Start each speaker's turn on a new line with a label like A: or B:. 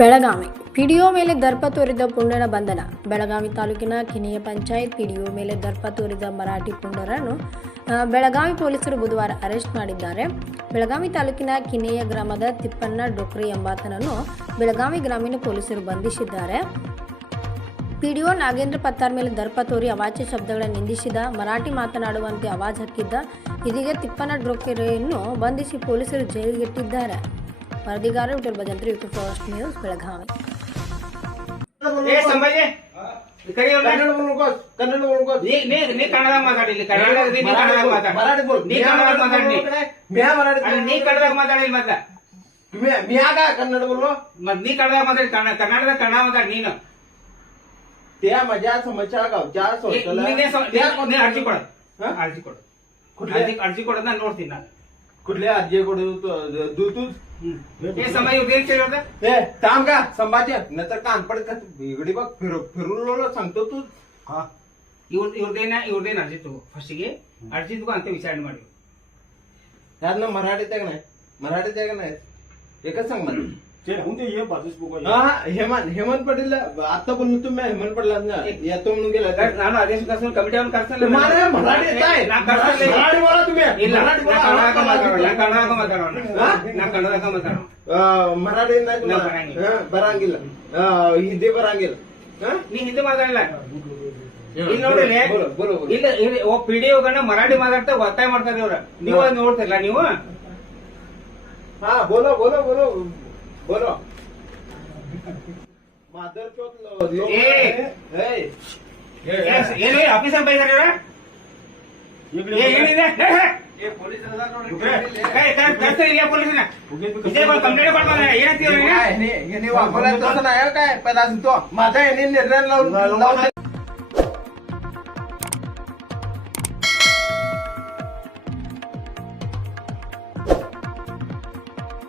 A: Belagavi. PDO ಮೇಲೆ ದರ್ಪ ತೋರಿದ ಪುಂಡನ ಬಂಧನ. ಬೆಳಗಾವಿ ತಾಲೂಕಿನ ಕಿನಿಯ ಪಂಚಾಯತ್ ಪಿಡಿಒ ಮೇಲೆ ದರ್ಪ ತೋರಿದ ಮರಾಠಿ ಪುಂಡರನ್ನು ಬೆಳಗಾವಿ ಪೊಲೀಸರು ಬುಧವಾರ ಅರೆಸ್ಟ್ ಮಾಡಿದ್ದಾರೆ. ಬೆಳಗಾವಿ ತಾಲೂಕಿನ ಕಿನೆಯ ಗ್ರಾಮದ ತಿಪ್ಪಣ್ಣ ಡೊಕ್ರಿ ಎಂಬಾತನನ್ನು ಬೆಳಗಾವಿ ಗ್ರಾಮೀಣ ಪೊಲೀಸರು ಬಂಧಿಸಿದ್ದಾರೆ. ಪಿಡಿಒ ನಾಗೇಂದ್ರ ಪತ್ತಾರ್ ಮೇಲೆ ದರ್ಪ ತೋರಿ ಅವಾಚ್ಯ ಶಬ್ದಗಳನ್ನು ನಿಂದಿಸಿದ, ಮರಾಠಿ ಮಾತನಾಡುವಂತೆ ಅವಾಜ್ ಹಾಕಿದ್ದ, ಇದೀಗ ತಿಪ್ಪನ ಡ್ರೊಕೆರೆಯನ್ನು ಬಂಧಿಸಿ ಪೊಲೀಸರು ಜೈಲಿಗಿಟ್ಟಿದ್ದಾರೆ ವರದಿಗಾರ Vithal Bhajantri YouTube first news Belagavi
B: ಏ ಸಂಭಾಜಿ ಈ ಕಡೆ ಇವ್ನ.
C: ಕನ್ನಡ बोलून कन्नड बोलून
B: ನೀ ನೀ ನೀ ಕನ್ನಡದಾಗ ಮಾತಾಡಿ ಇಲ್ಲಿ ಕನ್ನಡದಾಗ ನೀ ಕನ್ನಡದಾಗ ಮಾತಾಡ
C: मराठी बोल
B: ನೀ ಕನ್ನಡದಾಗ ಮಾತಾಡಿ ನೀ.
C: मी मराठी
B: ಅಲ್ಲಿ ನೀ ಕನ್ನಡದಾಗ ಮಾತಾಡಿ ಮೊದ್ಲ
C: मी मी का कन्नड बोललो
B: ಮತ್ ನೀ ಕನ್ನಡದಾಗ ಮಾತಾಡಿ ಕನ್ನಡ ಕನ್ನಡದಾಗ ಕನ್ನಡ ಮಾತಾಡಿ ನೀನು
C: त्या माझ्या समस्या गावच्या
B: ನೀ-
C: सोशल
B: ನೀನೇ ಸ- ನೀ- ನೀ ಅರ್ಜಿ ಕೊಡು
C: ಹಾ?
B: ಅರ್ಜಿ ಕೊಡು
C: कुठल्या
B: ಅರ್ಜಿ ಅರ್ಜಿ ಕೊಡೋದ್ ನಾನು ನೋಡ್ತೀನಿ ನಾನು
C: कुठल्या अर्जेकडे तू तू
B: ಏ ಸಂಭಾಜಿ ಉದ್ದೇಶ ಕೇಳಿದ
C: ए थांब का संभाजी नंतर कानपड इकडे बघ फिरू फिरून सांगतो तू हा
B: ಇವ್ರ ಇವ್ರದೇನ ಇವ್ರದೇನ ಅರ್ಜಿ ತಗೋ ಫಸ್ಟಿಗೆ ಅರ್ಜಿ ತಗೋ ಅಂತ ವಿಚಾರಣೆ ಮಾಡಿ
C: यातनं मराठीत आहे का नाही मराठीत आहे का नाही एकच सांग मला
D: ते होऊन ते ये बाजूच बघा
C: हा हेमंत हेमंत पाटील आता बोललो तुम्ही हेमंत पाटील येतो म्हणून गेला
B: ನಾನು ಆದೇಶ ಕರ್ಸಲ್ಲ ಕಮಿಟಿ ಅವ್ನು ಕರ್ಸಲ್ಲ
C: तुम्हाला मराठी येत आहे
B: ನಾ ಕರ್ಸಲ್ಲ
C: मराठी बोला तुम्ही
B: ಇಲ್ಲ
C: मराठी
B: ನಾ
C: बोला.
B: ಕನ್ನಡದಾಗ ಮಾತಾಡೋಣ ನಾ ಕನ್ನಡದಾಗ ಮಾತಾಡೋಣ
C: ಹಾ?
B: ನಾ ಕನ್ನಡದಾಗ ಮಾತಾಡೋಣ
C: अं, मराठी नाही
B: नाही
C: तुम्हाला.
B: बरांगिल.
C: हं, बरांगिल अं, हिंदी बरांगिल हं?
B: ನೀ ಹಿಂದಿ ಮಾತಾಡಲ್ಲ ಇಲ್ಲಿ ನೋಡ್ರಿ
C: बोलो बोलो बोलो.
B: ಇಲ್ಲ ಇಲ್ಲಿ ಒಬ್ಬ ಪಿಡಿಒಗನ್ನ ಮರಾಠಿ ಮಾತಾಡ್ತಾ ಒತ್ತಾಯ ಮಾಡ್ತಾರೆ ಇವ್ರ ನೀವು ಅದ್ ನೋಡ್ತಿರಲ್ಲ ನೀವು
C: हा बोलो बोलो बोलो बर माधर चौथ ऑफिस पोलीस हो, काय? पण तो माझा निर्णय लावून